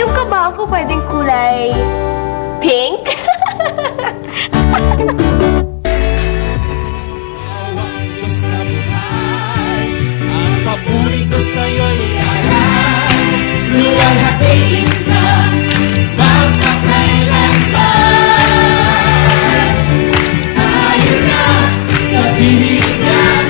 Yung kaba ko pwedeng kulay pink? Ang papuri ko sa'yo'y alam, luwalhatiin ka, magpakailanman. Tayo na sa binigyan,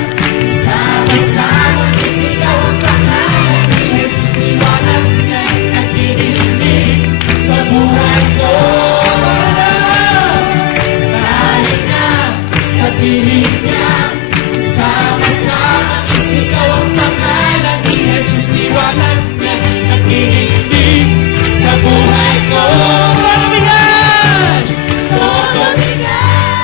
sama-sama isigaw ang pangalan ni Jesus. Liwanag niya at dinidinig sa buhay ko. Tayo na sa binigyan, sama-sama isigaw ang pangalan ni Jesus. Liwanag niya at dinidinig sa buhay ko. Todo bigay! Todo bigay!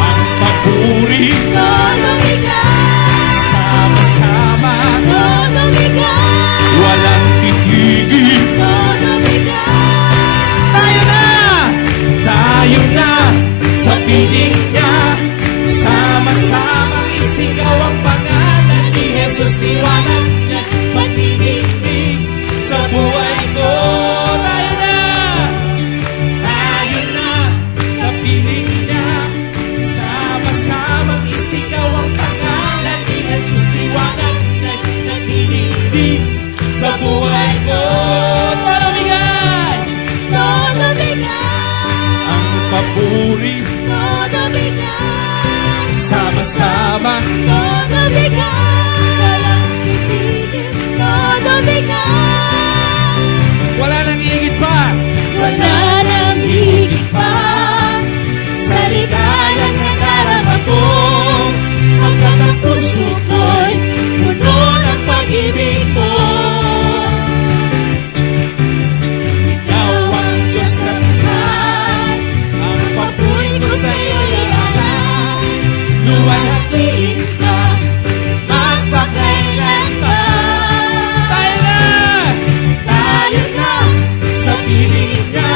Ang papuri, todo bigay! Sama-sama, todo bigay! Walang titigil, todo bigay! Tayo na sa piling niya, sama-sama isigaw ang pangalan ni Jesus. Liwanag niya magdidinig sa buhay ko. Tayo na sa piling niya, sama-sama isigaw ang pangalan ni Jesus. Liwanag niya magdidinig sa buhay ko. Todo bigay! Todo bigay! Ang papuri, todo bigay! Sama-sama, todo bigay! Walang titigil, todo bigay! Wala nang higit pa! Wala nang higit pa! Sa ligayang nadarama ko, hanggang ang puso ko'y puno ng pag-ibig mo. Ikaw ang Diyos na buhay, ang papuri ko sa'yo'y alam, luwalhatiin ka, magpakailanman. Tayo na sa piling niya,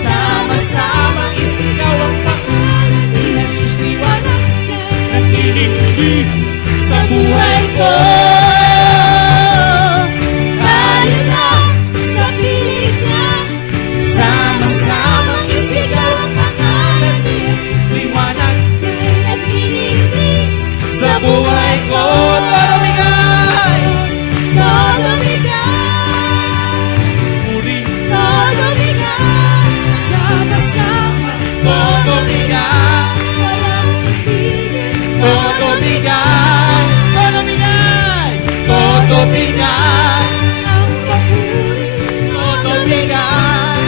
sama-sama isigaw ang pangalan ni Jesus. Liwanag na nagdidinig sa buhay ko. Tayo na sa piling niya, sama-sama isigaw ang pangalan ni Jesus. Liwanag na nagdidinig sa buhay ko. Todo bigay! Todo bigay! Puri! Todo bigay! Sama-sama! Todo bigay! Walang titigil! Todo bigay! Todo bigay! Todo bigay! Ang papuri! Todo bigay!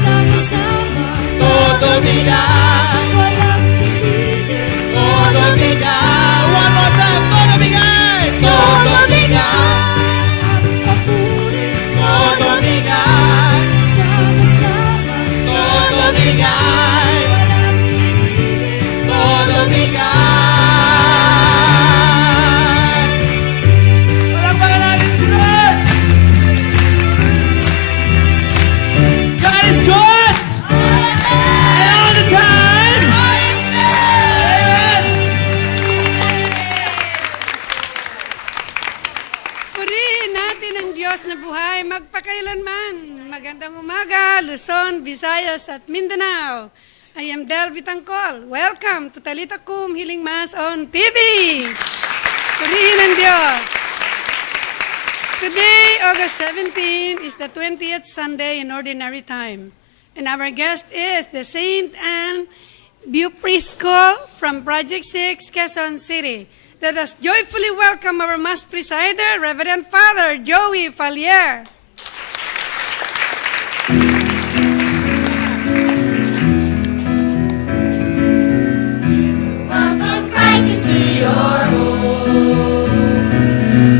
Sama-sama! Todo bigay! Walang titigil! Todo bigay! One more time! Todo bigay! Todo bigay! Ang papuri! Todo bigay! Sama-sama! Todo bigay! Walang titigil! Todo bigay! Walang pangalan si Lord! God is good! And all the time! Amen! Purihin natin ang Diyos na buhay magpakailanman. Magandang umaga, Luzon, Visayas at Mindanao. I am Del Vitangcol. Welcome to Talita Kum Healing Mass on TV. Purihin ang Diyos. Today, August 17, is the 20th Sunday in Ordinary Time. And our guest is the Saint Anne View Preschool from Project 6, Quezon City. Let us joyfully welcome our Mass Presider, Reverend Father Joey Fallier. Welcome Christ into your home.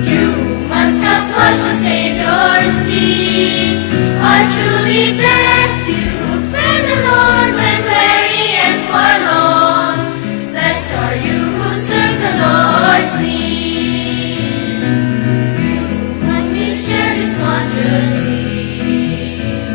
You must have washed the Savior's feet. Are truly blessed to friend the Lord when weary and forlorn. Blessed are you who serve the Lord's need. You must share His wondrous deeds.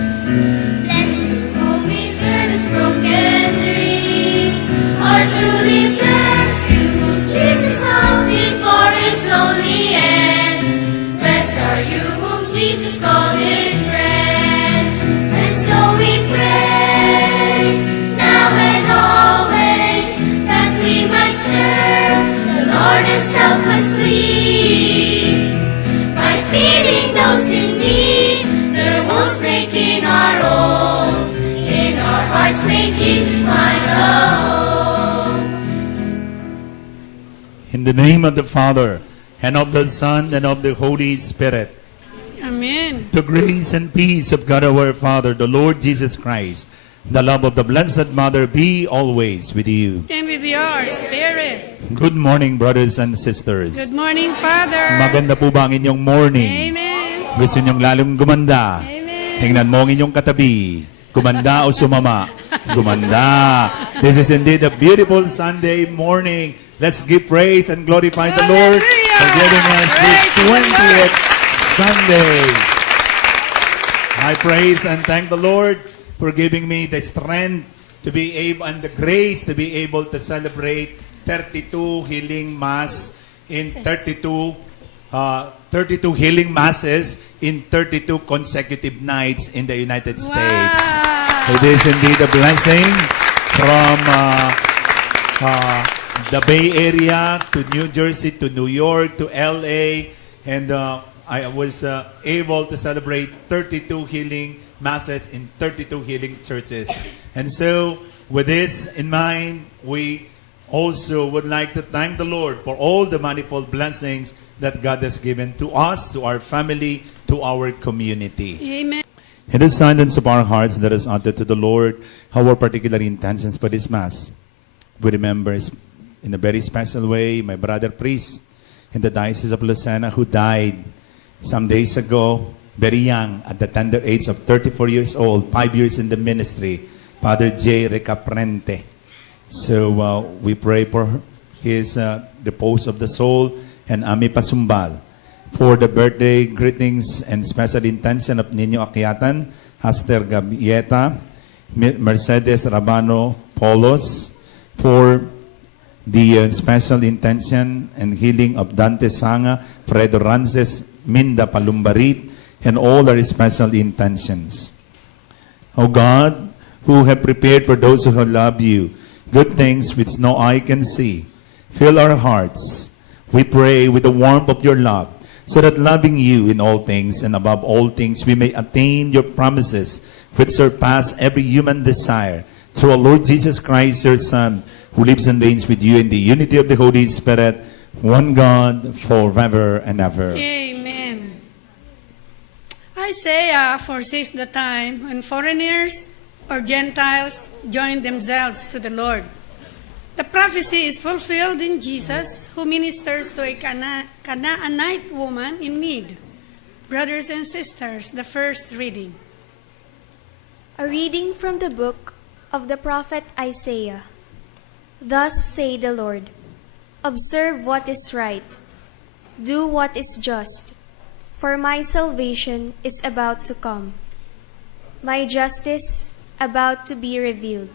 the name of the Father, and of the Son, and of the Holy Spirit. Amen. The grace and peace of God our Father, the Lord Jesus Christ, the love of the Blessed Mother be always with you. And with your spirit. Good morning, brothers and sisters. Good morning, Father. Maganda po ba ang inyong morning? Amen. Gusto niyong lalong gumanda? Amen. Tingnan mo ang inyong katabi. Gumanda o sumama? Gumanda. This is indeed a beautiful Sunday morning. Let's give praise and glorify the Lord for giving us this Praise the Lord. 20th Sunday. I praise and thank the Lord for giving me the strength to be able and the grace to be able to celebrate 32 healing mass in 32 healing masses in 32 consecutive nights in the United States. It is indeed a blessing from the Bay Area to New Jersey to New York to LA, and I was able to celebrate 32 healing masses in 32 healing churches. And so, with this in mind, we also would like to thank the Lord for all the manifold blessings that God has given to us, to our family, to our community. Amen. In the silence of our hearts, let us utter to the Lord our particular intentions for this Mass. We remember in a very special way my brother priest in the Diocese of Lucena who died some days ago, very young, at the tender age of 34 years old, 5 years in the ministry, Father J. Recaprente. So we pray for his repose of the soul and Ami Pasumbal. For the birthday greetings and special intention of Nino Akyatan, Aster Gabieta, Mercedes Rabano Polos, for the special intention and healing of Dante Sanga, Fredo Rances, Minda Palumbarit, and all our special intentions. O God, who have prepared for those who love you good things which no eye can see, fill our hearts, we pray, with the warmth of your love, so that loving you in all things and above all things, we may attain your promises which surpass every human desire, through our Lord Jesus Christ, your Son, who lives and reigns with you in the unity of the Holy Spirit, one God, forever and ever. Amen. Isaiah foresees the time when foreigners or Gentiles join themselves to the Lord. The prophecy is fulfilled in Jesus, who ministers to a Canaanite woman in need. Brothers and sisters, the first reading. A reading from the book of the prophet Isaiah. Thus say the Lord, observe what is right, do what is just, for my salvation is about to come, my justice about to be revealed.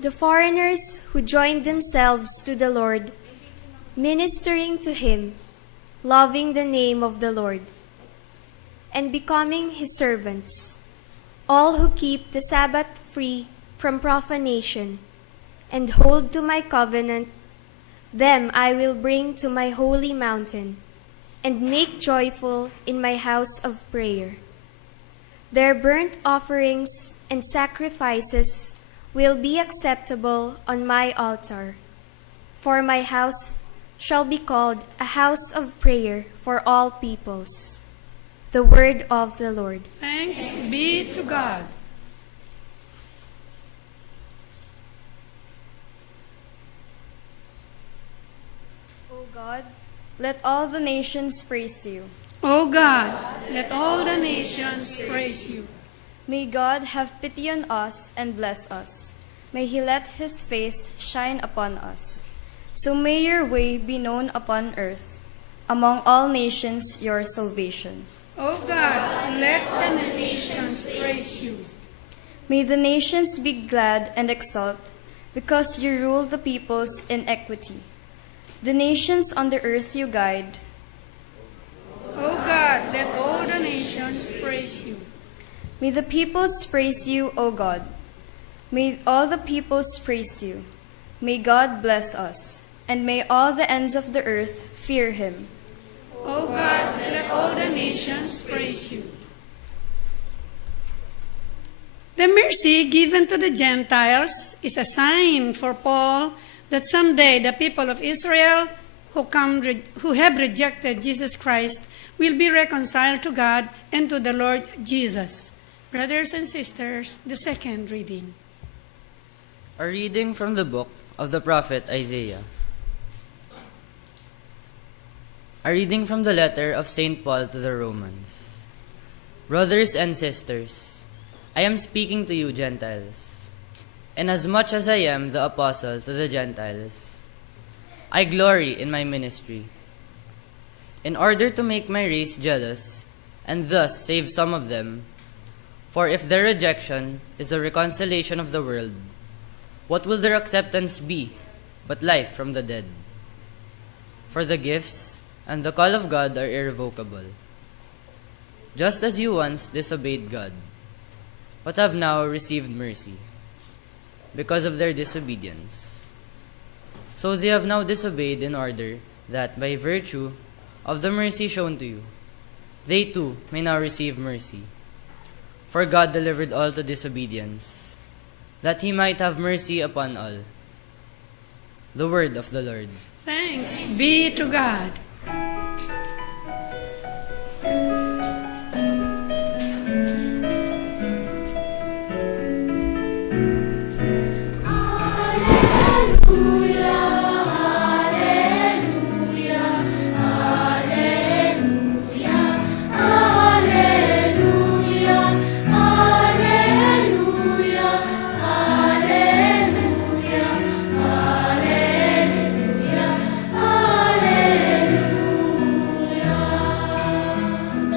The foreigners who joined themselves to the Lord, ministering to him, loving the name of the Lord, and becoming his servants, all who keep the Sabbath free from profanation, and hold to my covenant, them I will bring to my holy mountain, and make joyful in my house of prayer. Their burnt offerings and sacrifices will be acceptable on my altar, for my house shall be called a house of prayer for all peoples. The word of the Lord. Thanks be to God. O God, let all the nations praise you. O God, let all the nations praise you. May God have pity on us and bless us. May he let his face shine upon us. So may your way be known upon earth, among all nations your salvation. O God, let the nations praise you. May the nations be glad and exult, because you rule the peoples in equity. The nations on the earth you guide. O God, let all the nations praise you. May the peoples praise you, O God. May all the peoples praise you. May God bless us, and may all the ends of the earth fear him. O God, let all the nations praise you. The mercy given to the Gentiles is a sign for Paul that someday the people of Israel who have rejected Jesus Christ will be reconciled to God and to the Lord Jesus. Brothers and sisters, the second reading. A reading from the book of the prophet Isaiah. A reading from the letter of St. Paul to the Romans. Brothers and sisters, I am speaking to you Gentiles, inasmuch as I am the apostle to the Gentiles. I glory in my ministry, in order to make my race jealous, and thus save some of them. For if their rejection is the reconciliation of the world, what will their acceptance be but life from the dead? For the gifts and the call of God are irrevocable. Just as you once disobeyed God, but have now received mercy, because of their disobedience. So they have now disobeyed in order that by virtue of the mercy shown to you, they too may now receive mercy. For God delivered all to disobedience, that he might have mercy upon all. The word of the Lord. Thanks be to God.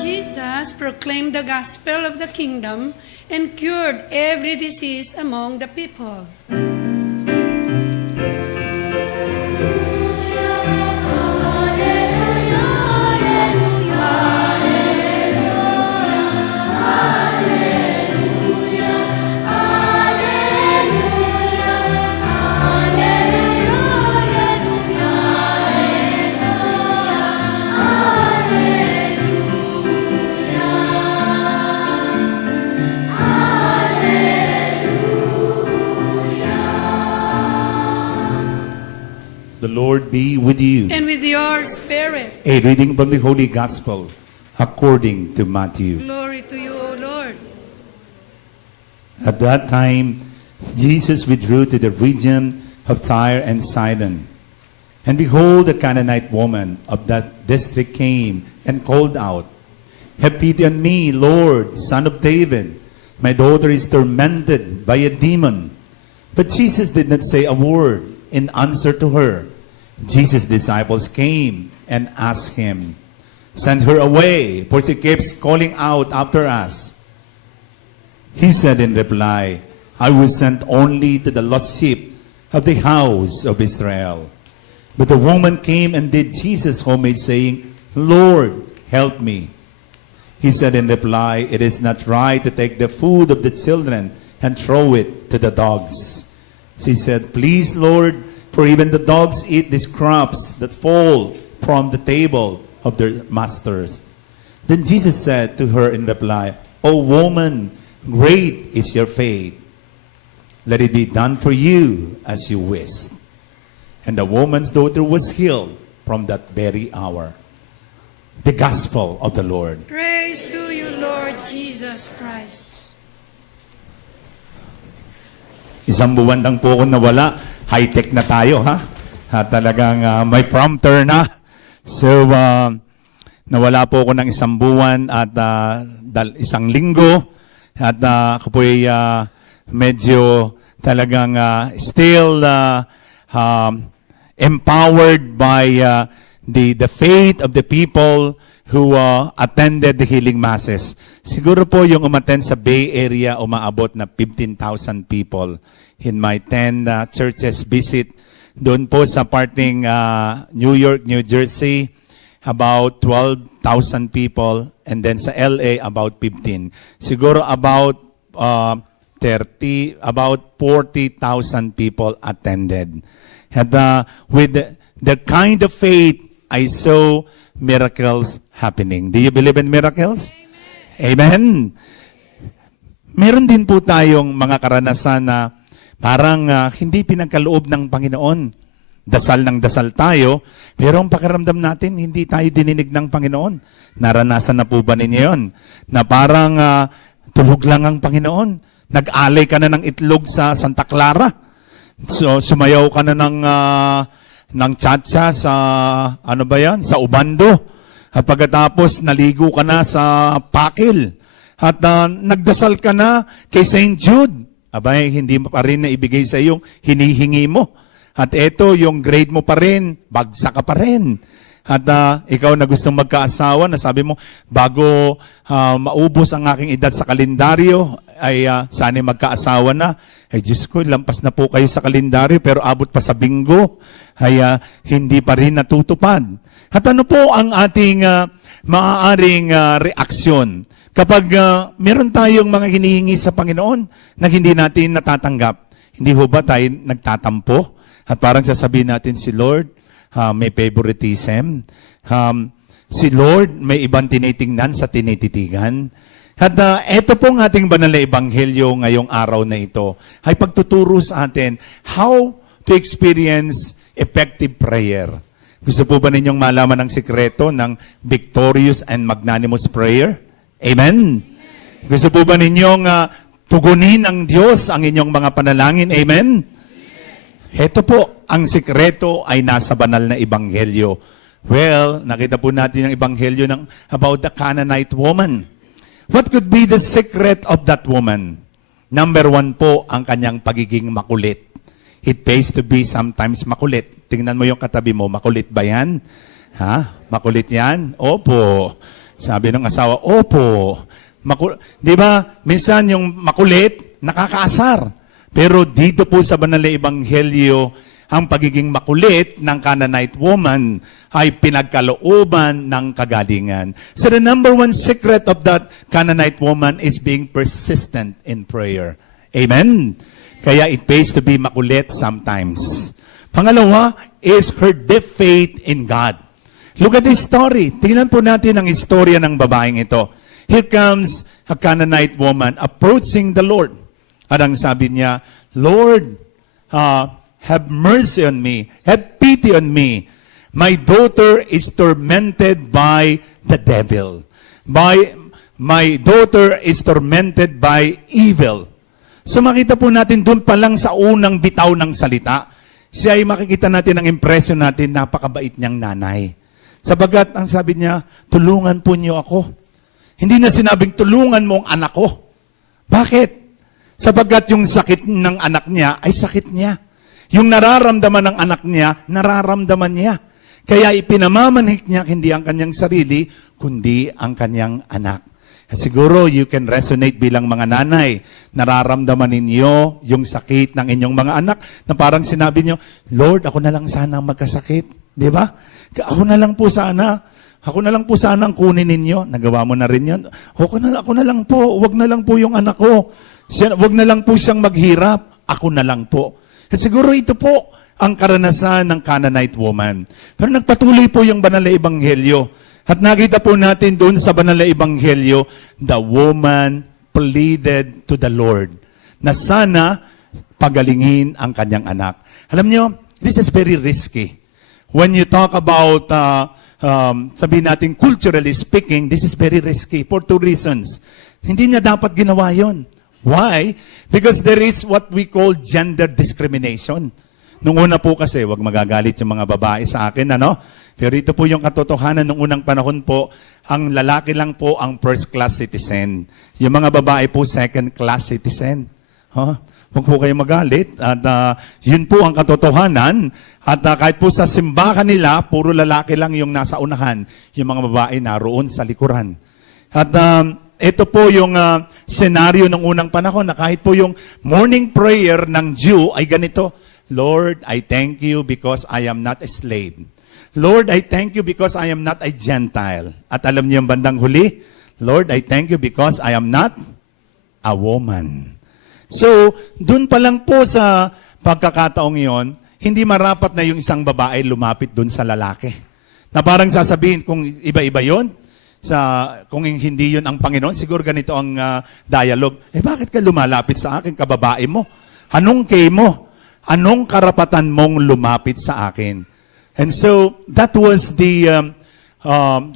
Jesus proclaimed the gospel of the kingdom and cured every disease among the people. The Lord be with you. And with your spirit. A reading from the Holy Gospel according to Matthew. Glory to you, O Lord. At that time, Jesus withdrew to the region of Tyre and Sidon. And behold, a Canaanite woman of that district came and called out, "Have pity on me, Lord, Son of David. My daughter is tormented by a demon." But Jesus did not say a word in answer to her. Jesus' disciples came and asked him, "Send her away, for she keeps calling out after us." He said in reply, "I was sent only to the lost sheep of the house of Israel." But the woman came and did Jesus homage, saying, "Lord, help me." He said in reply, "It is not right to take the food of the children and throw it to the dogs." She said, "Please, Lord, for even the dogs eat the scraps that fall from the table of their masters." Then Jesus said to her in reply, "O woman, great is your faith. Let it be done for you as you wish." And the woman's daughter was healed from that very hour. The Gospel of the Lord. Praise to you, Lord Jesus Christ. Isang buwan lang po ako nawala. High-tech na tayo, ha? Talagang may prompter na. So, nawala po ako ng isang buwan at isang linggo. At ako po ay medyo talagang still empowered by the faith of the people who attended the healing masses. Siguro po yung umattend sa Bay Area, umaabot na 15,000 people. In my 10 churches visit, doon po sa parting New York, New Jersey, about 12,000 people. And then sa LA, about 15. Siguro about 40,000 people attended. And with the kind of faith, I saw miracles happening. Do you believe in miracles? Amen. Meron din po tayong mga karanasan na parang hindi pinagkaloob ng Panginoon. dasal ng dasal tayo, pero ang pakiramdam natin, hindi tayo dininig ng Panginoon. Naranasan na po ba ninyo yun? Na parang tulog lang ang Panginoon. Nag-alay ka na ng itlog sa Santa Clara. So, sumayaw ka na ng tsa-tsa sa, ano ba yan? Sa Ubando. At pagkatapos, naligo ka na sa Pakil. At nagdasal ka na kay St. Jude. Abay, hindi mo pa rin na ibigay sa iyo, hinihingi mo. At eto, yung grade mo pa rin, bagsak ka pa rin. At ikaw na gustong magkaasawa, na sabi mo, bago maubos ang aking edad sa kalendaryo, ay sana magkaasawa na. Ay Diyos ko, lampas na po kayo sa kalendaryo, pero abot pa sa Bingo, ay hindi pa rin natutupad. At ano po ang ating maaaring reaksyon kapag meron tayong mga hinihingi sa Panginoon na hindi natin natatanggap? Hindi ho ba tayo nagtatampo? At parang sasabihin natin, si Lord, may favoritism. Si Lord, may ibang tinitingnan sa tinititigan. At ito pong ating banal na ebanghelyo ngayong araw na ito ay pagtuturo sa atin how to experience effective prayer. Gusto po ba ninyong malaman ang sikreto ng victorious and magnanimous prayer? Amen? Gusto po ba ninyong tugunin ng Diyos ang inyong mga panalangin? Amen? Ito po, ang sikreto ay nasa banal na ebanghelyo. Well, nakita po natin ang ebanghelyo about the Canaanite woman. What could be the secret of that woman? Number 1 po, ang kanyang pagiging makulit. It pays to be sometimes makulit. Tingnan mo yung katabi mo, makulit ba yan? Ha? Makulit yan? Opo. Sabi ng asawa, opo. Di ba? Minsan yung makulit, nakakaasar. Pero dito po sa banal na ebanghelyo, ang pagiging makulit ng Canaanite woman ay pinagkalooban ng kagalingan. So the number 1 secret of that Canaanite woman is being persistent in prayer. Amen? Kaya it pays to be makulit sometimes. Pangalawa is her deep faith in God. Look at this story. Tingnan po natin ang istorya ng babaeng ito. Here comes a Canaanite woman approaching the Lord. At ang sabi niya, Lord, have mercy on me. Have pity on me. My daughter is tormented by the devil. My daughter is tormented by evil. So makita po natin doon pa lang sa unang bitaw ng salita, siya ay makikita natin ang impression natin, napakabait niyang nanay. Sabagat ang sabi niya, tulungan po niyo ako. Hindi na sinabing tulungan mo ang anak ko. Bakit? Sabagat yung sakit ng anak niya ay sakit niya. Yung nararamdaman ng anak niya, nararamdaman niya. Kaya ipinamamanik niya hindi ang kanyang sarili, kundi ang kanyang anak. Siguro you can resonate bilang mga nanay. Nararamdaman ninyo yung sakit ng inyong mga anak na parang sinabi niyo, Lord, ako na lang sana magkasakit. Di ba? Ako na lang po sana. Ako na lang po sana ang kunin ninyo. Nagawa mo na rin yun. Ako na lang po. Huwag na lang po yung anak ko. Huwag na lang po siyang maghirap. Ako na lang po. Siguro ito po ang karanasan ng Canaanite woman. Pero nagpatuloy po yung banal na ebanghelyo. At nakita po natin doon sa banal na ebanghelyo, the woman pleaded to the Lord na sana pagalingin ang kanyang anak. Alam nyo, this is very risky. When you talk about, sabihin natin, culturally speaking, this is very risky for 2 reasons. Hindi niya dapat ginawa yon. Why? Because there is what we call gender discrimination. Nung una po kasi, wag magagalit yung mga babae sa akin, ano? Pero ito po yung katotohanan nung unang panahon po, ang lalaki lang po ang first-class citizen. Yung mga babae po, second-class citizen. Huh? Huwag po kayo magalit. At yun po ang katotohanan. At kahit po sa simbahan nila, puro lalaki lang yung nasa unahan. Yung mga babae naroon sa likuran. At ito po yung senaryo ng unang panahon na kahit po yung morning prayer ng Jew ay ganito, Lord, I thank you because I am not a slave. Lord, I thank you because I am not a Gentile. At alam niyo yung bandang huli, Lord, I thank you because I am not a woman. So, dun pa lang po sa pagkakataong yon, hindi marapat na yung isang babae lumapit dun sa lalaki. Na parang sasabihin, kung iba-iba yon, kung hindi yun ang Panginoon, siguro ganito ang dialogue. Bakit ka lumalapit sa akin, kababae mo? Anong kay mo? Anong karapatan mong lumapit sa akin? And so, that was the,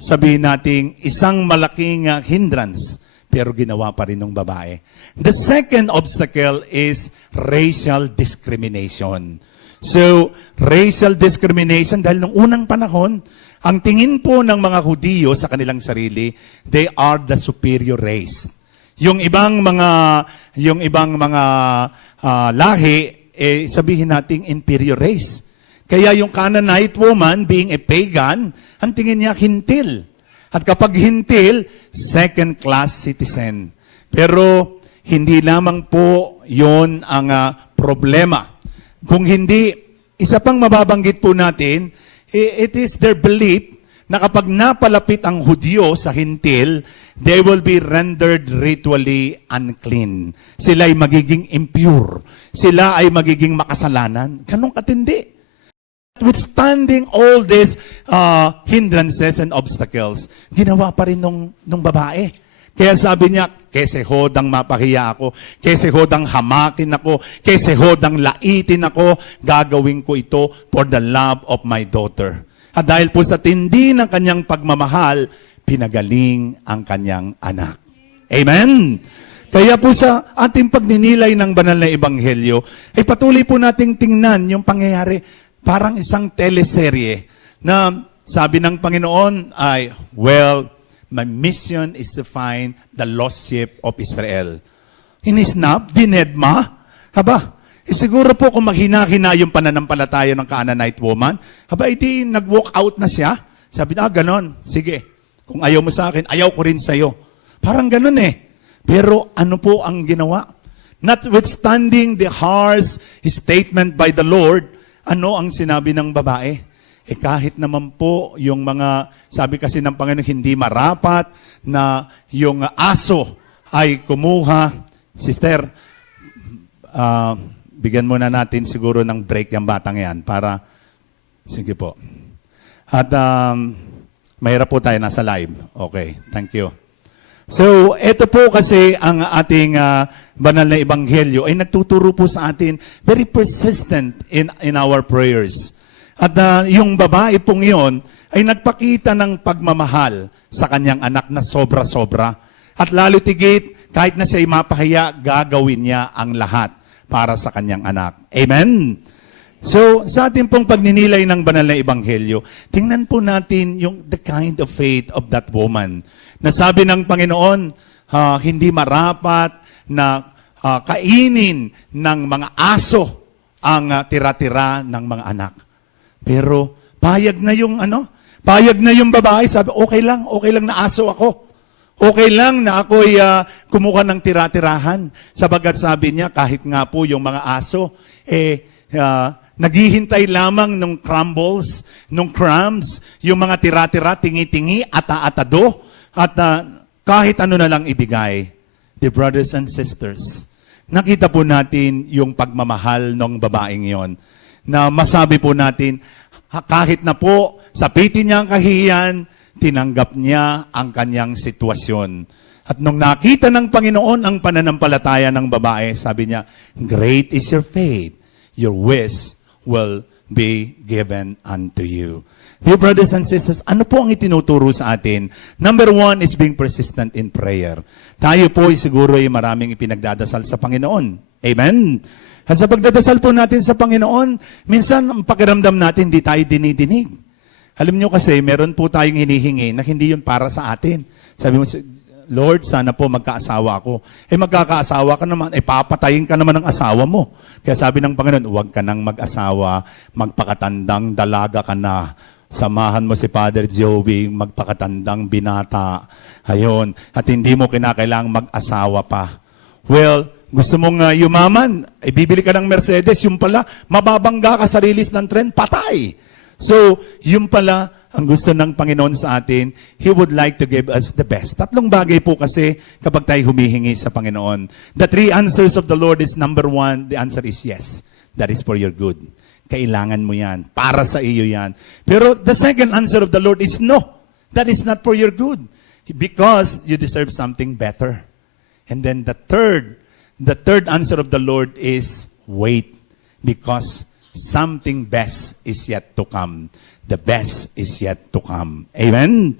sabihin nating, isang malaking hindrance, pero ginawa pa rin ng babae. The second obstacle is racial discrimination. So, racial discrimination, dahil nung unang panahon, ang tingin po ng mga Hudiyo sa kanilang sarili, they are the superior race. Yung ibang mga lahi, sabihin nating inferior race. Kaya yung Canaanite woman, being a pagan, ang tingin niya hintil. At kapag hintil, second-class citizen. Pero hindi lamang po yon ang problema. Kung hindi, isa pang mababanggit po natin, it is their belief na kapag napalapit ang Hudyo sa hintil, they will be rendered ritually unclean. Sila ay magiging impure. Sila ay magiging makasalanan. Ganong katindi. Withstanding all these hindrances and obstacles, ginawa pa rin nung babae. Kaya sabi niya, kese hodang mapahiya ako, kese hodang hamakin ako, kese hodang laitin ako, gagawin ko ito for the love of my daughter. At dahil po sa tindi ng kanyang pagmamahal, pinagaling ang kanyang anak. Amen? Kaya po sa ating pagninilay ng banal na ebanghelyo, ay patuloy po nating tingnan yung pangyayari. Parang isang teleserye na sabi ng Panginoon ay, well, my mission is to find the lost sheep of Israel. Hinisnap, dinedma, haba, siguro po kung maghina-hina yung pananampalataya ng Canaanite woman, haba, iti nag-walk out na siya. Sabi na, ganon, sige, kung ayaw mo sa akin, ayaw ko rin sa'yo. Parang ganon eh. Pero ano po ang ginawa? Notwithstanding the harsh statement by the Lord, ano ang sinabi ng babae? Kahit naman po yung mga, sabi kasi ng Panginoon, hindi marapat na yung aso ay kumuha. Sister, bigyan muna natin siguro ng break yung batang yan para, sige po. At mahirap po tayo nasa live. Okay, thank you. So, ito po kasi ang ating banal na ebanghelyo ay nagtuturo po sa atin, very persistent in our prayers. At yung babae pong iyon ay nagpakita ng pagmamahal sa kanyang anak na sobra-sobra. At lalo tigit, kahit na siya ay mapahiya, gagawin niya ang lahat para sa kanyang anak. Amen? So, sa ating pong pagninilay ng banal na ebanghelyo, tingnan po natin yung the kind of faith of that woman. Nasabi ng Panginoon, hindi marapat na kainin ng mga aso ang tira-tira ng mga anak. Pero payag na yung babae, sabi, okay lang na aso ako. Okay lang na ako'y kumuha ng tira-tirahan. Sabagat sabi niya, kahit nga po yung mga aso, naghihintay lamang nung crumbles, nung crumbs, yung mga tira-tira, tingi-tingi, ata-atado, at kahit ano na lang ibigay. The brothers and sisters, nakita po natin yung pagmamahal ng babaeng yon, na masabi po natin, kahit na po sapitin niya ang kahihiyan, tinanggap niya ang kanyang sitwasyon. At nung nakita ng Panginoon ang pananampalataya ng babae, sabi niya, great is your faith, your wish will be given unto you. Dear brothers and sisters, ano po ang itinuturo sa atin? Number one is being persistent in prayer. Tayo po siguro ay maraming ipinagdadasal sa Panginoon. Amen? At sa pagdadasal po natin sa Panginoon, minsan ang pakiramdam natin hindi tayo dinidinig. Alam nyo kasi, meron po tayong hinihingi na hindi yun para sa atin. Sabi mo, Lord, sana po magkaasawa ako. Magkakaasawa ka naman, papatayin ka naman ng asawa mo. Kaya sabi ng Panginoon, huwag ka nang mag-asawa, magpakatandang dalaga ka na. Samahan mo si Father Joey, magpakatandang binata. Ayon. At hindi mo kinakailangang mag-asawa pa. Well, gusto mong yumaman, bibili ka ng Mercedes, yung pala, mababangga ka sa release ng tren, patay. So, yung pala, ang gusto ng Panginoon sa atin, He would like to give us the best. Tatlong bagay po kasi kapag tayo humihingi sa Panginoon. The three answers of the Lord is number one, the answer is yes. That is for your good. Kailangan mo yan. Para sa iyo yan. Pero the second answer of the Lord is no. That is not for your good. Because you deserve something better. And then the third answer of the Lord is wait. because something best is yet to come. The best is yet to come. Amen?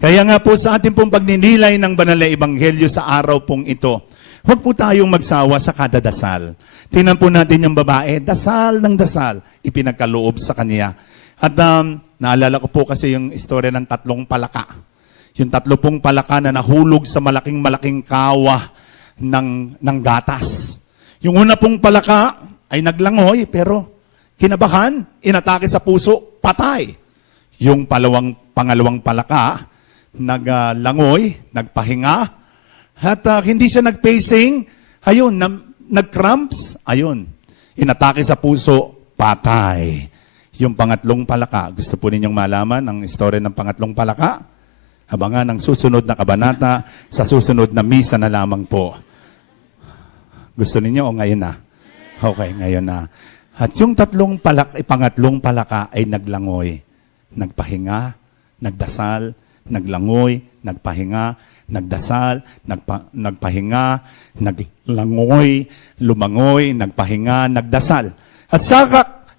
Kaya nga po sa ating pong pagninilay ng banal na ebanghelyo sa araw pong ito, huwag po tayong magsawa sa kada dasal. Tingnan po natin yung babae, dasal ng dasal, ipinagkaloob sa kanya. At naalala ko po kasi yung istorya ng 3 palaka. Yung 3 pong palaka na nahulog sa malaking kawa ng gatas. Yung una pong palaka ay naglangoy, pero kinabahan, inatake sa puso, patay. Yung pangalawang palaka, naglangoy, nagpahinga, at hindi siya nag-pacing, ayun, nag-cramps, ayun, inatake sa puso, patay. Yung pangatlong palaka, gusto po ninyong malaman ang istorya ng pangatlong palaka? Abangan ang susunod na kabanata sa susunod na misa na lamang po. Gusto ninyo o ngayon na? Okay, ngayon na. At yung pangatlong palaka ay naglangoy, nagpahinga, nagdasal, naglangoy, nagpahinga, nagdasal, nagpahinga, naglangoy, lumangoy, nagpahinga, nagdasal. At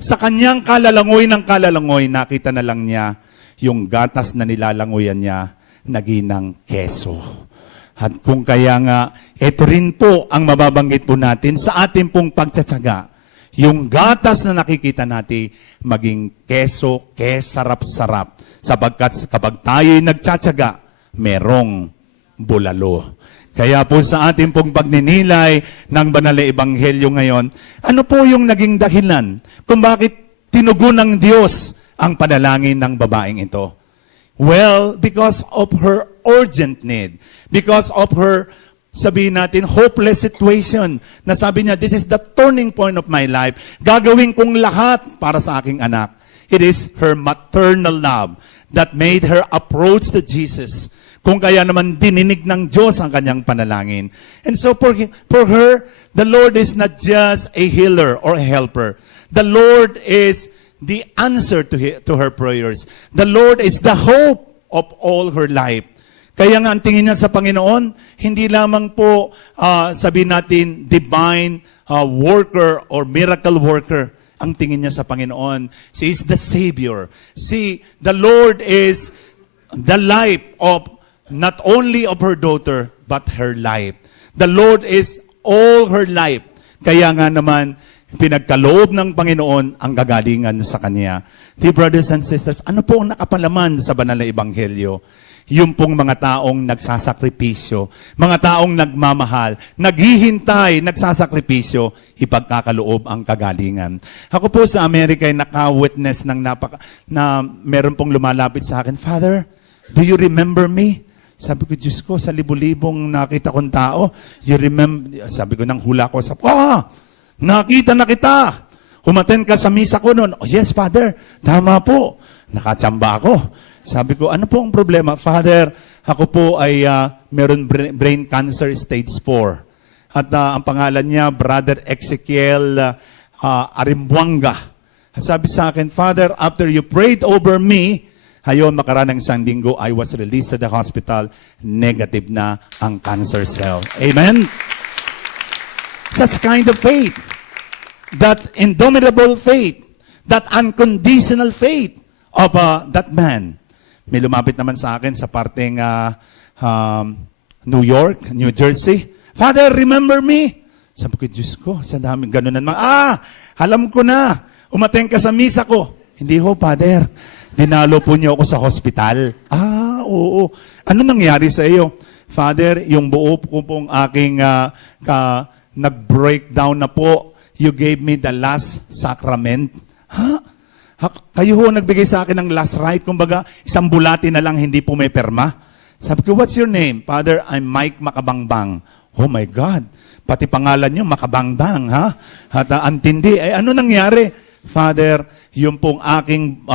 sa kanyang kalalangoy, nakita na lang niya yung gatas na nilalangoyan niya, naginang keso. At kung kaya nga, ito rin po ang mababanggit po natin sa ating pong pagtsatsaga. Yung gatas na nakikita natin, maging keso, kesarap-sarap. Sapagkat kapag tayo'y nagtsatsaga, merong bulalo. Kaya po sa ating pong pagninilay ng banal na ebanghelyo ngayon, ano po yung naging dahilan kung bakit tinugon ng Diyos ang panalangin ng babaeng ito? Well, because of her urgent need. Because of her, sabihin natin, hopeless situation. Na sabi niya, this is the turning point of my life. Gagawin kong lahat para sa aking anak. It is her maternal love that made her approach to Jesus. Kung kaya naman dininig ng Diyos ang kanyang panalangin. And so for her, the Lord is not just a healer or a helper. The Lord is the answer to her prayers. The Lord is the hope of all her life. Kaya nga ang tingin niya sa Panginoon, hindi lamang po sabihin natin divine worker or miracle worker. Ang tingin niya sa Panginoon, she is the Savior. See, the Lord is the life of not only of her daughter, but her life. The Lord is all her life. Kaya nga naman, pinagkaloob ng Panginoon ang gagalingan sa Kanya. Dear brothers and sisters, ano po ang nakapalaman sa banal na ebanghelyo? Yung pong mga taong nagsasakripisyo, mga taong nagmamahal, naghihintay, nagsasakripisyo, ipagkakaloob ang kagalingan. Ako po sa Amerika ay naka-witness na meron pong lumalapit sa akin, Father, do you remember me? Sabi ko, Diyos ko, sa libu-libong nakita kong tao, you remember, sabi ko nang hula ko, nakita na kita. Umaten ka sa misa ko noon. Oh, yes, Father. Tama po. Nakatsamba ako. Sabi ko, ano po ang problema? Father, ako po ay meron brain cancer stage 4. At ang pangalan niya, Brother Ezekiel Arimbuanga. At sabi sa akin, Father, after you prayed over me, hayon makaranang isang linggo, I was released to the hospital. Negative na ang cancer cell. Amen? Such kind of faith. That indomitable faith, that unconditional faith of that man. May lumapit naman sa akin sa parteng New York, New Jersey. Father, remember me? Sabi ko, Diyos ko, sa dami, ganun naman. Alam ko na, umaten ka sa misa ko. Hindi ho, Father. Dinalo po niyo ako sa hospital. Oo. Ano nangyari sa iyo? Father, yung buo ko pong aking nag-breakdown na po. You gave me the last sacrament. Kayo ho nagbigay sa akin ng last rite. Kumbaga, isang bulati na lang, hindi po may perma. Sabi ko, what's your name? Father, I'm Mike Makabangbang. Oh my God. Pati pangalan niyo, Makabangbang, ha? At antindi. Ano nangyari? Father, yung pong aking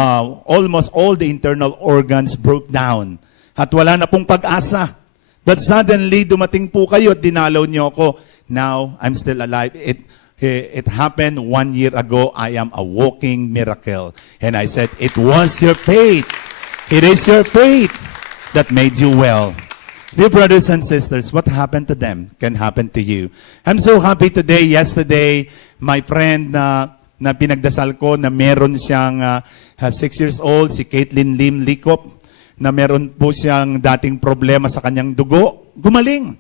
almost all the internal organs broke down. At wala na pong pag-asa. But suddenly, dumating po kayo at dinalaw niyo ako. Now, I'm still alive. It happened 1 year ago. I am a walking miracle. And I said, it was your faith. It is your faith that made you well. Dear brothers and sisters, what happened to them can happen to you. I'm so happy today. Yesterday, my friend na pinagdasal ko na meron siyang 6 years old, si Caitlin Lim Licop, na meron po siyang dating problema sa kanyang dugo. Gumaling.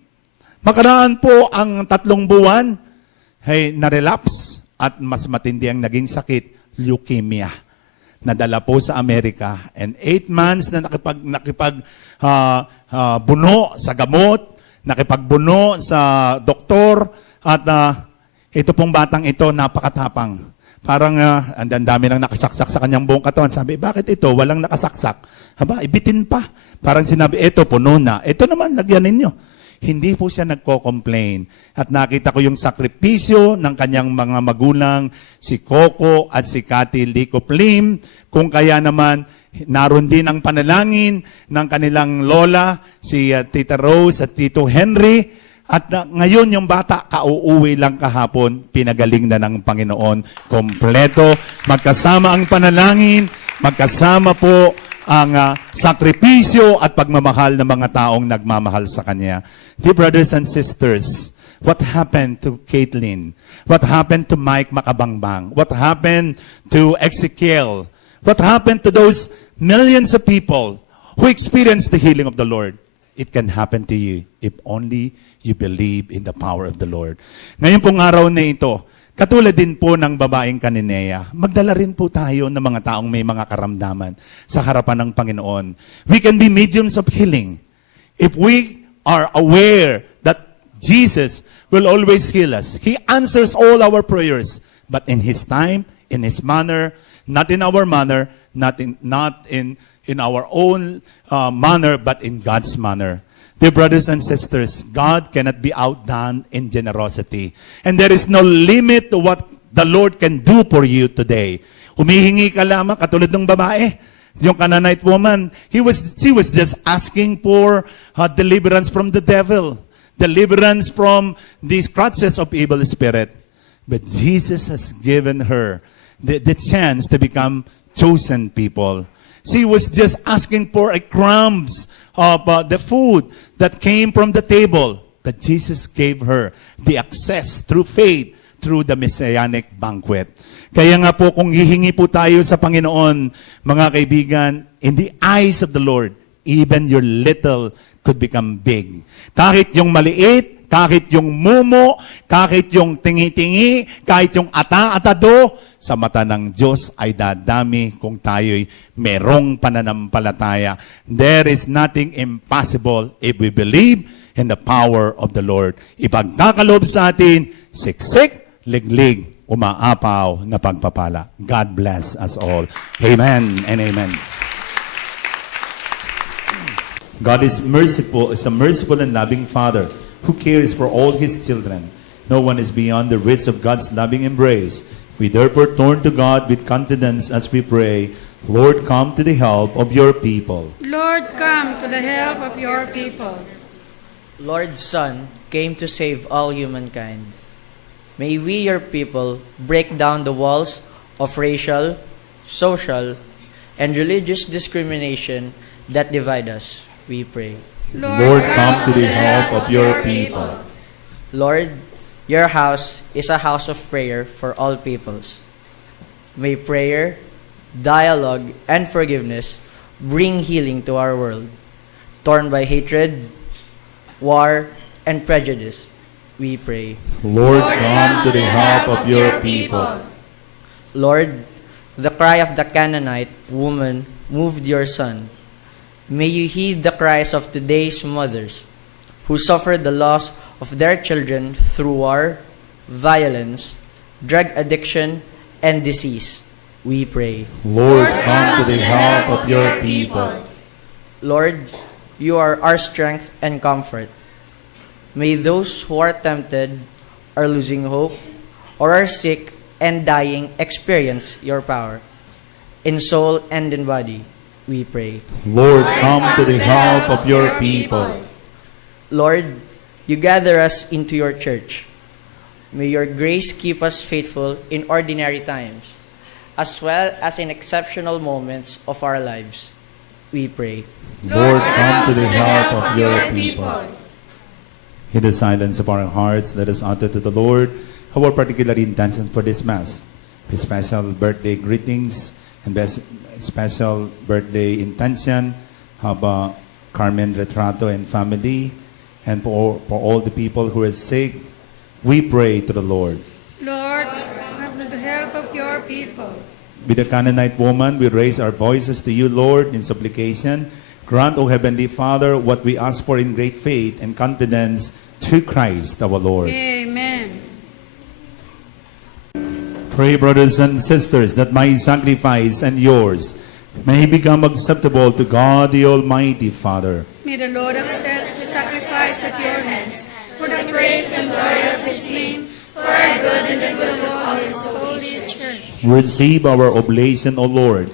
Makaraan po ang 3 buwan, ay na-relapse at mas matindi ang naging sakit, leukemia. Nadala po sa Amerika. And 8 months na buno sa gamot, nakipagbuno sa doktor, at ito pong batang ito, napakatapang. Parang ang dami nang nakasaksak sa kanyang buong katawan. Sabi, bakit ito? Walang nakasaksak. Haba, ibitin pa. Parang sinabi, ito, puno na. Ito naman, lagyan ninyo. Hindi po siya nagko-complain. At nakita ko yung sakripisyo ng kanyang mga magulang, si Coco at si Cathy Licop Lim. Kung kaya naman, naroon din ang panalangin ng kanilang lola, si Tita Rose at Tito Henry. At ngayon yung bata, kauuwi lang kahapon, pinagaling na ng Panginoon. Kompleto, magkasama ang panalangin, magkasama po ang sakripisyo at pagmamahal ng mga taong nagmamahal sa Kanya. Dear brothers and sisters, what happened to Caitlin? What happened to Mike Makabangbang? What happened to Ezekiel? What happened to those millions of people who experienced the healing of the Lord? It can happen to you if only you believe in the power of the Lord. Ngayon pong araw na ito, katulad din po ng babaeng Cananea, magdala rin po tayo ng mga taong may mga karamdaman sa harapan ng Panginoon. We can be mediums of healing if we are aware that Jesus will always heal us. He answers all our prayers, but in His time, in His manner, not in our manner, not in our own manner, but in God's manner. Dear brothers and sisters, God cannot be outdone in generosity. And there is no limit to what the Lord can do for you today. Humihingi ka lamang, katulad ng babae, yung Canaanite woman, she was just asking for deliverance from the devil, deliverance from these clutches of evil spirit. But Jesus has given her the chance to become chosen people. She was just asking for a crumbs of the food that came from the table. But Jesus gave her the access through faith, through the Messianic banquet. Kaya nga po, kung hihingi po tayo sa Panginoon, mga kaibigan, in the eyes of the Lord, even your little could become big. Kahit yung maliit, kahit yung mumo, kahit yung tingi-tingi, kahit yung ata-atado, sa mata ng Diyos ay dadami kung tayo'y merong pananampalataya. There is nothing impossible if we believe in the power of the Lord. Ipagkakaloob sa atin, siksik, liglig, umaapaw na pagpapala. God bless us all. Amen and amen. God is merciful, is a merciful and loving Father who cares for all His children. No one is beyond the reach of God's loving embrace. We therefore turn to God with confidence as we pray, Lord, come to the help of your people. Lord, come to the help of your people. Lord's Son came to save all humankind. May we, your people, break down the walls of racial, social, and religious discrimination that divide us, we pray. Lord, come to the help of your people. Lord, your house is a house of prayer for all peoples. May prayer, dialogue, and forgiveness bring healing to our world, torn by hatred, war, and prejudice, we pray. Lord, come to the help of your people. Lord, the cry of the Canaanite woman moved your Son. May you heed the cries of today's mothers who suffer the loss of their children through war, violence, drug addiction, and disease, we pray. Lord, come to the help of your people. Lord, you are our strength and comfort. May those who are tempted, are losing hope, or are sick and dying experience your power. In soul and in body, we pray. Lord, come to the help of your people. Lord, you gather us into your church. May your grace keep us faithful in ordinary times, as well as in exceptional moments of our lives, we pray. Lord, come to the help of your people. In the silence of our hearts, let us utter to the Lord our particular intentions for this Mass. with special birthday greetings and special birthday intention about Carmen Retrato and family, and for all the people who are sick, we pray to the Lord. Lord, have the help of your people. With the Canaanite woman, we raise our voices to you, Lord, in supplication. Grant, O Heavenly Father, what we ask for in great faith and confidence through Christ our Lord. Amen. Pray, brothers and sisters, that my sacrifice and yours may become acceptable to God the Almighty Father. May the Lord accept the sacrifice at your hands for the praise and glory of his name, for our good and the good of all his holy church. Receive our oblation, O Lord,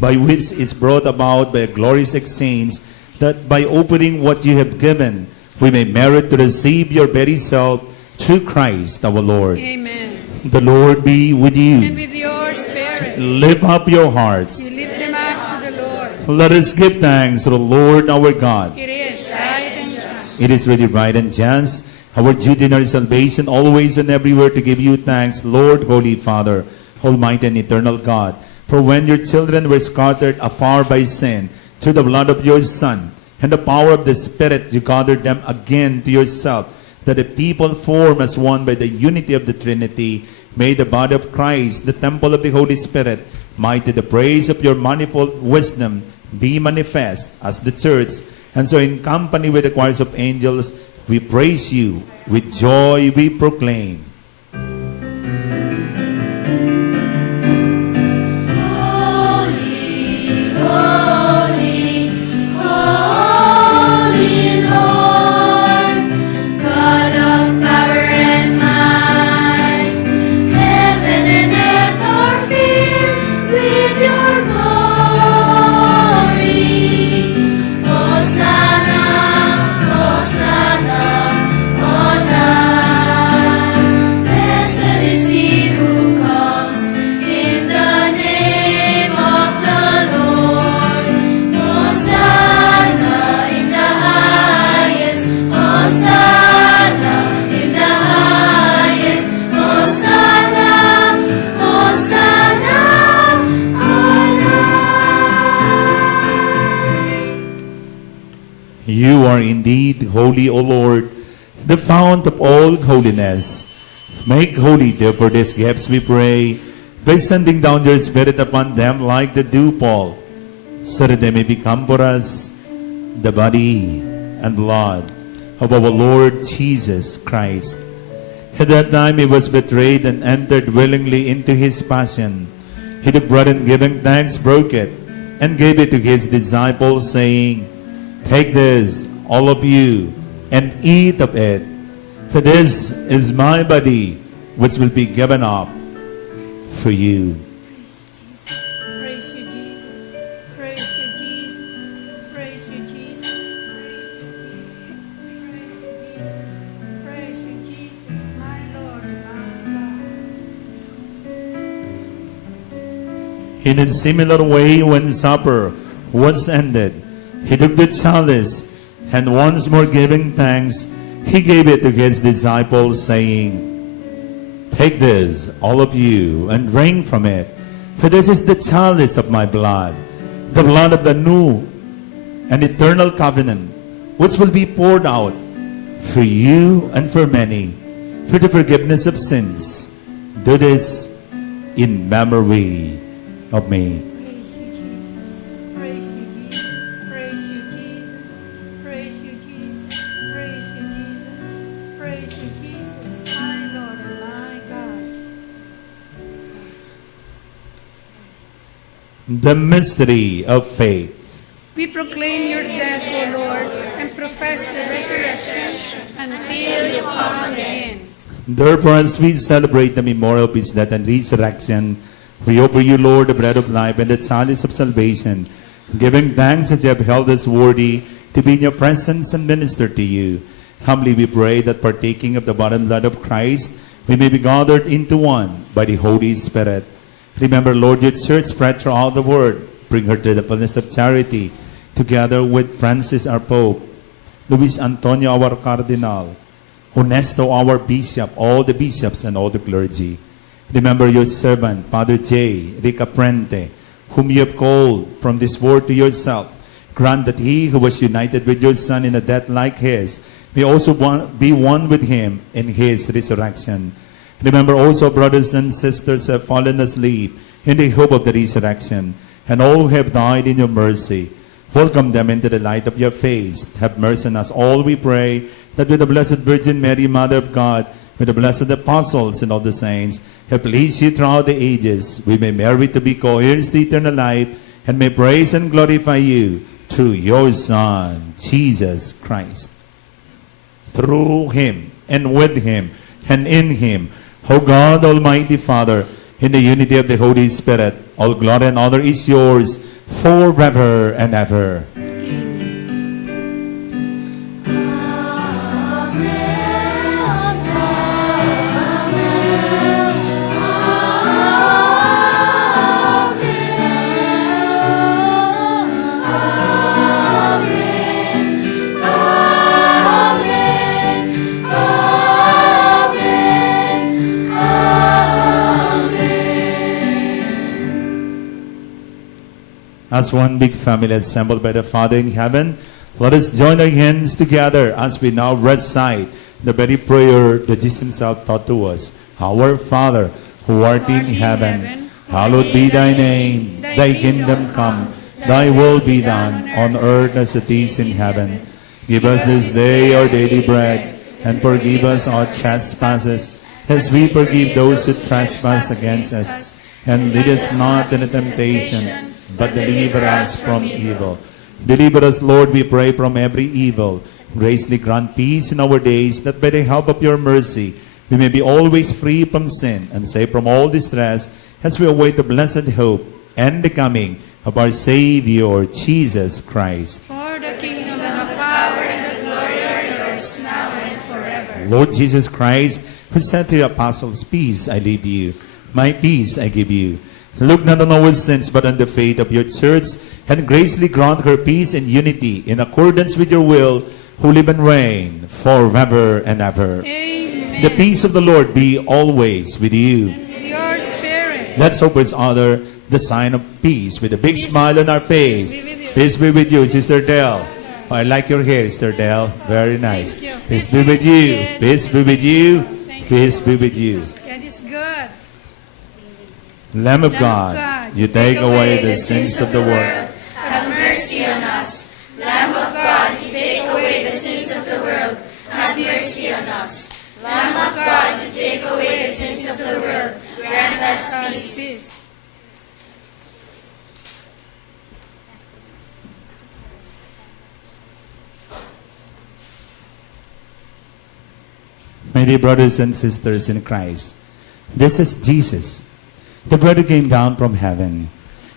by which is brought about by a glorious exchange, that by opening what you have given, we may merit to receive your very self through Christ our Lord. Amen. The Lord be with And you. with your spirit, Lift up your hearts. we lift them up to the Lord. Let us give thanks to the Lord our God. It is right and just. It is really right and just, our duty and our salvation, always and everywhere to give you thanks, Lord, Holy Father, Almighty and eternal God. For when your children were scattered afar by sin, through the blood of your Son and the power of the Spirit, you gathered them again to yourself, that the people formed as one by the unity of the Trinity, may the body of Christ, the temple of the Holy Spirit, might to the praise of your manifold wisdom be manifest as the church. And so in company with the choirs of angels, we praise you. With joy we proclaim. You are indeed holy, O Lord, the fount of all holiness. Make holy, therefore, these gifts, we pray, by sending down your Spirit upon them like the dewfall, so that they may become for us the body and blood of our Lord Jesus Christ. At that time he was betrayed and entered willingly into his passion. He took bread and giving thanks, broke it, and gave it to his disciples, saying, Take this, all of you, and eat of it. For this is my body, which will be given up for you. Praise you, Jesus. Praise you, Jesus. Praise you, Jesus. Praise you, Jesus, my Lord and my God. In a similar way, when supper was ended, he took the chalice, and once more giving thanks, he gave it to his disciples, saying, Take this, all of you, and drink from it. For this is the chalice of my blood, the blood of the new and eternal covenant, which will be poured out for you and for many, for the forgiveness of sins. Do this in memory of me. Praise you, Jesus. Praise you, Jesus. Praise you, Jesus. Praise you, Jesus. Praise you, Jesus, my Lord and my God. The mystery of faith. We proclaim your death, O Lord, and profess the resurrection until you come again. Therefore, as we celebrate the memorial of his death and resurrection, we offer you, Lord, the bread of life and the chalice of salvation, giving thanks that you have held us worthy to be in your presence and minister to you. Humbly we pray that partaking of the body and blood of Christ, we may be gathered into one by the Holy Spirit. Remember, Lord, your church spread throughout the world. Bring her to the fullness of charity, together with Francis, our Pope, Luis Antonio, our Cardinal, Honesto, our Bishop, all the bishops and all the clergy. Remember your servant, Father J. Rica Prente, whom you have called from this world to yourself. Grant that he who was united with your Son in a death like his may also be one with him in his resurrection. Remember also brothers and sisters who have fallen asleep in the hope of the resurrection, and all who have died in your mercy. Welcome them into the light of your face. Have mercy on us all, we pray, that with the Blessed Virgin Mary, Mother of God, with the blessed apostles and all the saints, have pleased you throughout the ages, we may merit to be co-heirs to eternal life, and may praise and glorify you through your Son, Jesus Christ. Through him, and with him, and in him, O God, Almighty Father, in the unity of the Holy Spirit, all glory and honor is yours forever and ever. As one big family assembled by the Father in heaven, let us join our hands together as we now recite the very prayer that Jesus himself taught to us. Our Father, who art in heaven, hallowed be thy name. Thy kingdom come, thy will be done on earth as it is in heaven. Give us this day our daily bread, and forgive us our trespasses, as we forgive those who trespass against us. And lead us not into temptation, but deliver us from evil. Deliver us, Lord, we pray, from every evil. Graciously grant peace in our days, that by the help of your mercy, we may be always free from sin and safe from all distress, as we await the blessed hope and the coming of our Savior, Jesus Christ. For the kingdom and the power and the glory are yours now and forever. Lord Jesus Christ, who said to your apostles, peace I leave you, my peace I give you. Look not on our sins, but on the faith of your church, and graciously grant her peace and unity in accordance with your will, who live and reign forever and ever. Amen. The peace of the Lord be always with you. And with your spirit. Let's hope each other the sign of peace with a big smile on our face. Peace be with you, Sister Del. Oh, I like your hair, Sister Del. Very nice. Thank you. Peace be with you. Peace be with you. Peace be with you. Yeah, this is good. Lamb of Lamb of God, God, you take away the sins of the world. Have mercy on us. Lamb of God, you take away the sins of the world. Have mercy on us. Lamb of God, you take away the sins of the world. Grant us peace. My dear brothers and sisters in Christ, this is Jesus. The Word who came down from heaven.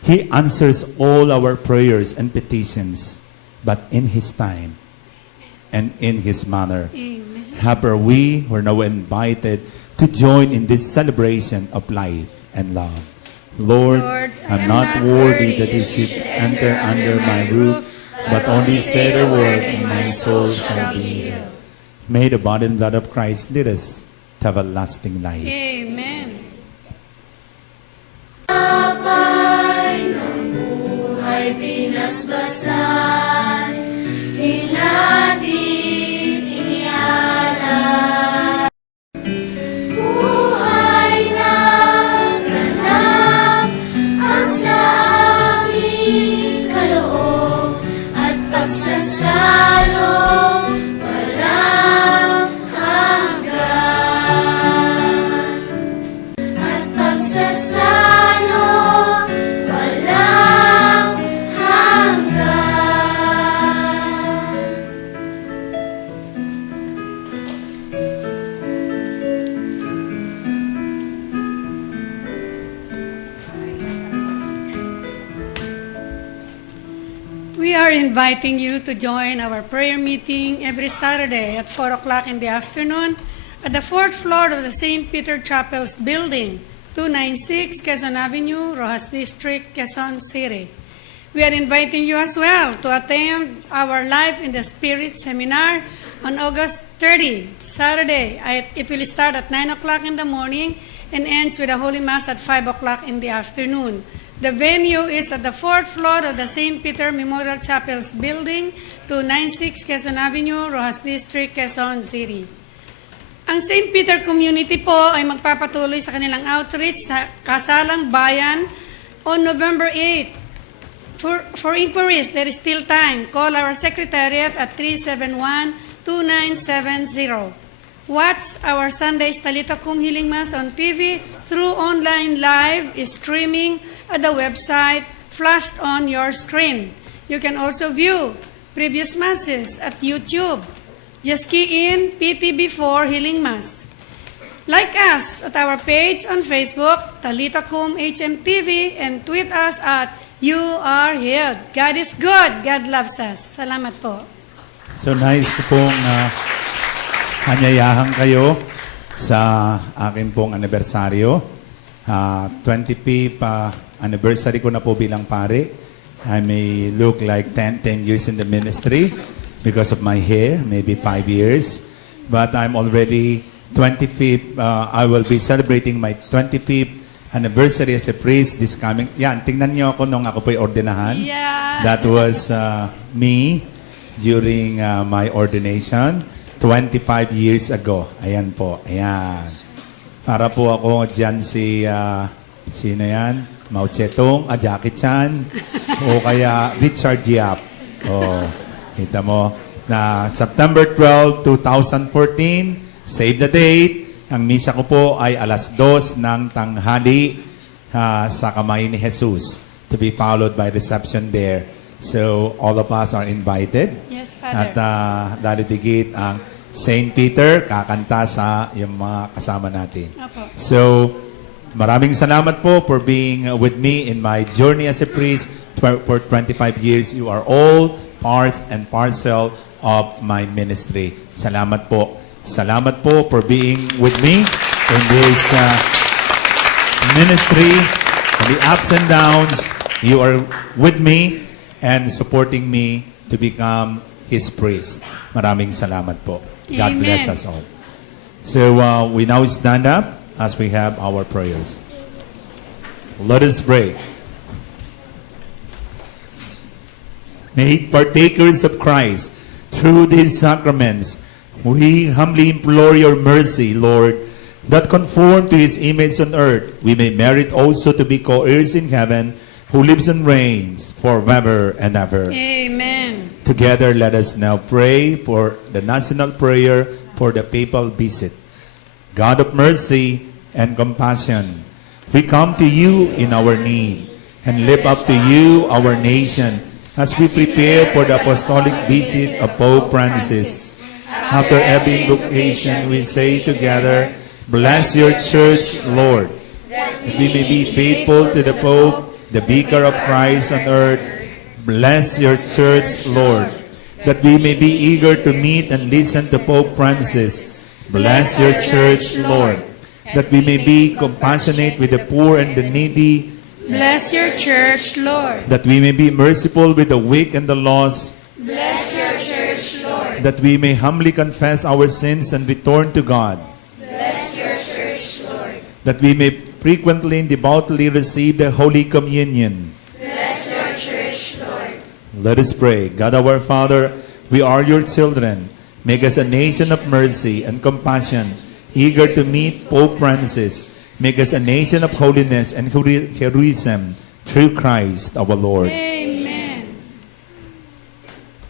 He answers all our prayers and petitions, but in His time and in His manner. Amen. However, we were now invited to join in this celebration of life and love. Lord, I'm not worthy that you should enter under my roof, but only say the word and my soul shall be healed. May the body and blood of Christ lead us to everlasting life. Amen. Kapay ng buhay binasbasan, hinatid inialay. Buhay na ganap ang sa aming kaloob, at pagsasalo walang hanggan. At pagsasalo walang hanggan. We are inviting you to join our prayer meeting every Saturday at 4 o'clock in the afternoon at the 4th floor of the St. Peter Chapel's building, 296 Quezon Avenue, Rojas District, Quezon City. We are inviting you as well to attend our Life in the Spirit seminar on August 30, Saturday. It will start at 9 o'clock in the morning and ends with a Holy Mass at 5 o'clock in the afternoon. The venue is at the 4th floor of the St. Peter Memorial Chapels building, 296 Quezon Avenue, Rojas District, Quezon City. Ang St. Peter Community po ay magpapatuloy sa kanilang outreach sa Kasalang Bayan on November 8. For inquiries, there is still time. Call our secretariat at 371-2970. Watch our Sunday's Talita Kum Healing Mass on TV through online live streaming at the website flashed on your screen. You can also view previous masses at YouTube. Just key in PTB4 Healing Mass. Like us at our page on Facebook, Talita Kum HMTV, and tweet us at You Are Healed. God is good. God loves us. Salamat po. So nice ko pong anyayahan kayo sa akin pong anibersaryo. 25th anniversary ko na po bilang pare. I may look like 10 years in the ministry because of my hair, maybe 5 years. But I'm already 25th, I will be celebrating my 25th anniversary as a priest this coming. Yan, tingnan niyo ako nung ako po'y ordinahan. Yeah. That was me during my ordination 25 years ago. Ayan po, ayan. Para po ako dyan sino yan? Mao Zedong, Jackie Chan, o kaya Richard Yap. Oh, kita mo, na September 12, 2014, save the date. Ang misa ko po ay alas 2 ng tanghali sa kamay ni Jesus, to be followed by reception there. So, all of us are invited. Yes, Father. At dalidigit ang St. Peter, kakanta sa yung mga kasama natin. Opo. So, maraming salamat po for being with me in my journey as a priest for 25 years. You are all parts and parcel of my ministry. Salamat po. Salamat po for being with me in this ministry. In the ups and downs, you are with me and supporting me to become His priest. Maraming salamat po. God Amen. bless us all. So we now stand up as we have our prayers. Let us pray. Made partakers of Christ through these sacraments, we humbly implore your mercy, Lord, that conform to His image on earth, we may merit also to be co-heirs in heaven, who lives and reigns forever and ever. Amen. Together, let us now pray for the national prayer for the papal visit. God of mercy and compassion, we come to you in our need and lift up to you our nation as we prepare for the apostolic visit of Pope Francis. After every invocation, we say together, bless your church, Lord, that we may be faithful to the Pope, the Vicar of Christ on earth. Bless your church, Lord, that we may be eager to meet and listen to Pope Francis. Bless your church, Lord, that we may be compassionate with the poor and the needy. Bless your church, Lord. That we may be merciful with the weak and the lost. Bless your church, Lord. That we may humbly confess our sins and return to God. Bless your church, Lord. That we may frequently and devoutly receive the Holy Communion. Bless your church, Lord. Let us pray. God our Father, we are your children. Make us a nation of mercy and compassion, eager to meet Pope Francis. Make us a nation of holiness and heroism through Christ our Lord. Amen.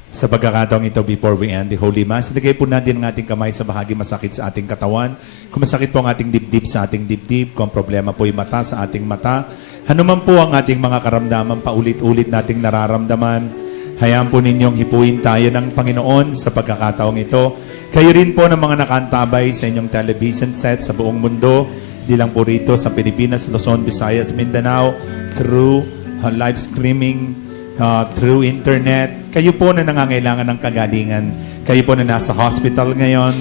Sa pagkakataong ito, before we end the Holy Mass, ilagay po natin ang ating kamay sa bahagi masakit sa ating katawan. Kung masakit po ang ating dibdib sa ating dibdib, kung problema po yung mata sa ating mata, hanuman po ang ating mga karamdaman, paulit-ulit nating nararamdaman, hayaan po ninyong hipuin tayo ng Panginoon sa pagkakataong ito. Kayo rin po ng mga nakantabay sa inyong television set sa buong mundo, di lang po rito sa Pilipinas, Luzon, Visayas, Mindanao, through live streaming, through internet. Kayo po na nangangailangan ng kagalingan. Kayo po na nasa hospital ngayon.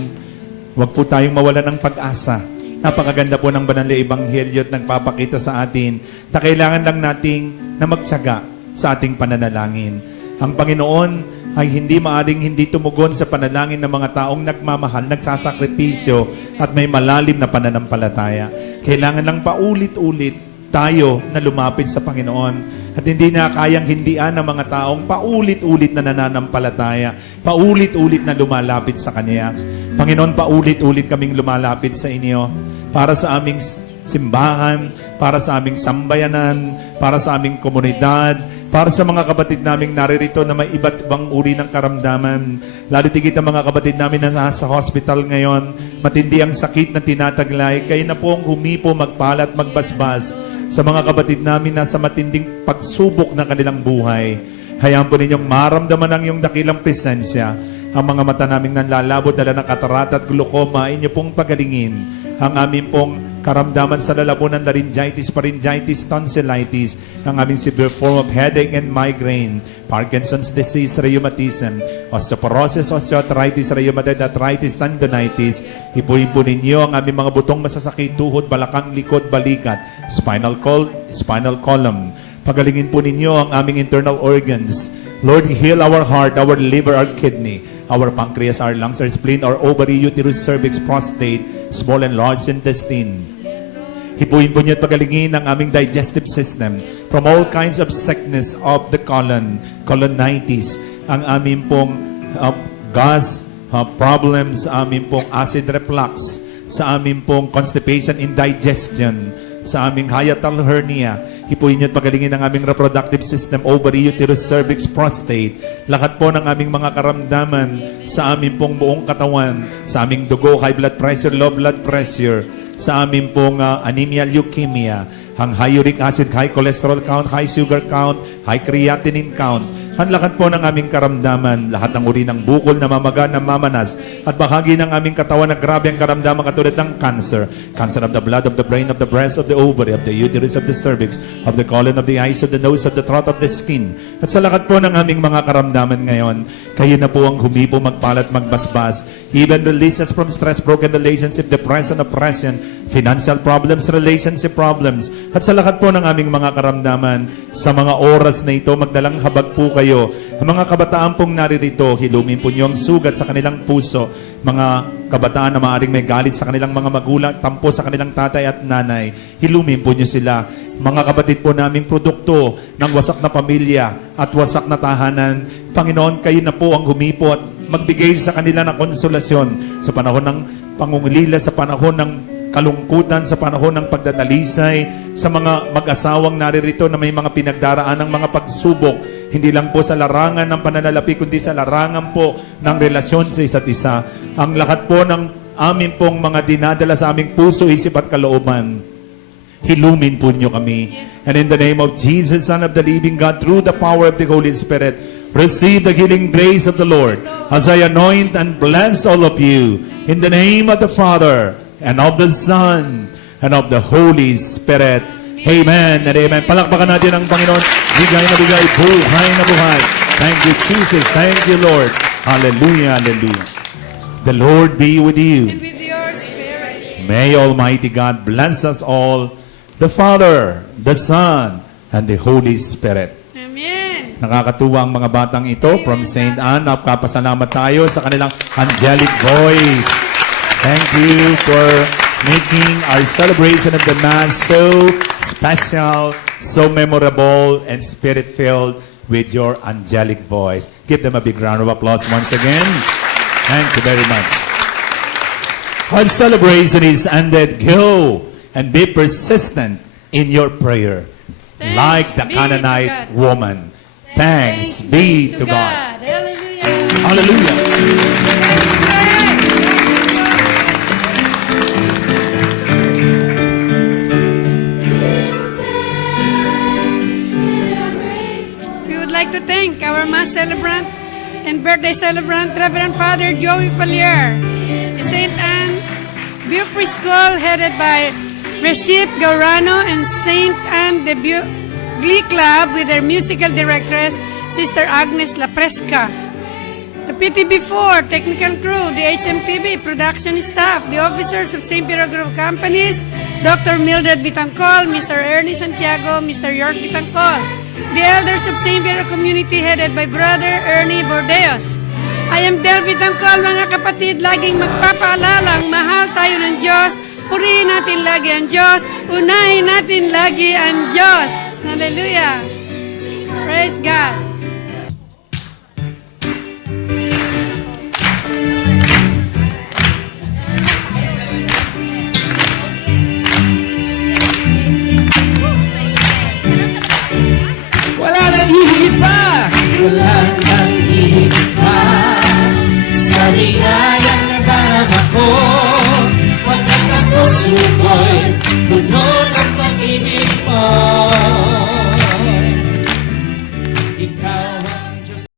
Huwag po tayong mawala ng pag-asa. Napakaganda po ng banal na ebanghelyo at nagpapakita sa atin na kailangan lang nating na magtiyaga sa ating pananalangin. Ang Panginoon ay hindi maaring hindi tumugon sa panalangin ng mga taong nagmamahal, nagsasakripisyo, at may malalim na pananampalataya. Kailangan lang paulit-ulit tayo na lumapit sa Panginoon at hindi na kayang hindian ng mga taong paulit-ulit na nananampalataya, paulit-ulit na lumalapit sa Kanya. Panginoon, paulit-ulit kaming lumalapit sa inyo para sa aming simbahan, para sa aming sambayanan, para sa aming komunidad, para sa mga kapatid naming naririto na may iba't ibang uri ng karamdaman. Lalo tigit ang mga kapatid namin na nasa hospital ngayon, matindi ang sakit na tinataglay, kayo na po ang humipo, magpala at magbasbas sa mga kapatid namin na sa matinding pagsubok ng kanilang buhay. Hayaan po ninyong maramdaman ang iyong dakilang presensya. Ang mga mata naming nanlalabo, dala ng katarata at glaucoma, inyo pong pagalingin. Ang aming pong karamdaman sa lalamunan, laryngitis, pharyngitis, tonsillitis, ang aming severe form of headache and migraine, Parkinson's disease, rheumatism, osteoporosis, osteoarthritis, rheumatoid arthritis, tendonitis. Ipuin po ninyo ang aming mga butong masasakit, tuhod, balakang, likod, balikat, spinal cord, spinal column. Pagalingin po ninyo ang aming internal organs. Lord, heal our heart, our liver, our kidney, our pancreas, our lungs, our spleen, our ovary, uterus, cervix, prostate, small and large intestine. Hipuin po niyo at pagalingin ang aming digestive system from all kinds of sickness of the colon, colonitis, ang aming pong gas problems, aming pong acid reflux, sa aming pong constipation, indigestion, sa aming hiatal hernia. Hipuin niyo at pagalingin ang aming reproductive system, ovary, uterus, cervix, prostate. Lahat po ng aming mga karamdaman sa aming pong buong katawan, sa aming dugo, high blood pressure, low blood pressure, sa aming pong anemia, leukemia, ang high uric acid, high cholesterol count, high sugar count, high creatinine count. Ang lahat po ng aming karamdaman, lahat ng uri ng bukol, namamaga, namamanas, at bahagi ng aming katawan na grabe ang karamdaman katulad ng cancer. Cancer of the blood, of the brain, of the breast, of the ovary, of the uterus, of the cervix, of the colon, of the eyes, of the nose, of the throat, of the skin. At sa lahat po ng aming mga karamdaman ngayon, kayo na po ang humipo, magpalat, magbasbas. Even releases from stress, broken relationship, depression, oppression, financial problems, relationship problems. At sa lahat po ng aming mga karamdaman, sa mga oras na ito, magdalang habag po kayo. Ang mga kabataan pong naririto, hilumin po niyo ang sugat sa kanilang puso. Mga kabataan na maaaring may galit sa kanilang mga magulang, tampo sa kanilang tatay at nanay, hilumin po niyo sila. Mga kapatid po naming produkto ng wasak na pamilya at wasak na tahanan, Panginoon, kayo na po ang humipo at magbigay sa kanila ng konsolasyon sa panahon ng pangungulila, sa panahon ng kalungkutan, sa panahon ng pagdadalisay, sa mga mag-asawang naririto na may mga pinagdaraan ng mga pagsubok, hindi lang po sa larangan ng pananalapi, kundi sa larangan po ng relasyon sa isa't isa. Ang lahat po ng amin pong mga dinadala sa aming puso, isip at kalooban, hilumin po niyo kami. And in the name of Jesus, Son of the living God, through the power of the Holy Spirit, receive the healing grace of the Lord as I anoint and bless all of you. In the name of the Father, and of the Son, and of the Holy Spirit. Amen and amen. Palakpakan natin ang Panginoon. Bigay na bigay, buhay na buhay. Thank you, Jesus. Thank you, Lord. Hallelujah, hallelujah. The Lord be with you. And with your spirit. May Almighty God bless us all, the Father, the Son, and the Holy Spirit. Amen. Nakakatuwa ang mga batang ito from St. Anne. Napakapasalamat tayo sa kanilang angelic voice. Thank you for making our celebration of the Mass so special, so memorable, and spirit-filled with your angelic voice. Give them a big round of applause once again. Thank you very much. Our celebration is ended. Go and be persistent in your prayer, Thanks like the be to Canaanite God. woman. Thanks be to God. Hallelujah. Hallelujah. We would like to thank our Mass celebrant and birthday celebrant, Reverend Father Joey Fallier, the St. Anne Beaupre School headed by Recep Gaurano and St. Anne the Glee Club with their musical directress, Sister Agnes Lapresca. The PTB4 technical crew, the HMTV production staff, the officers of St. Pedro Group Companies, Dr. Mildred Vitangcol, Mr. Ernie Santiago, Mr. York Vitangcol, the elders of St. Vera Community headed by Brother Ernie Bordeos. I am Delby Tangkol, mga kapatid, laging magpapaalalang mahal tayo ng Diyos. Purihin natin lagi ang Diyos. Unahin natin lagi ang Diyos. Hallelujah. Praise God.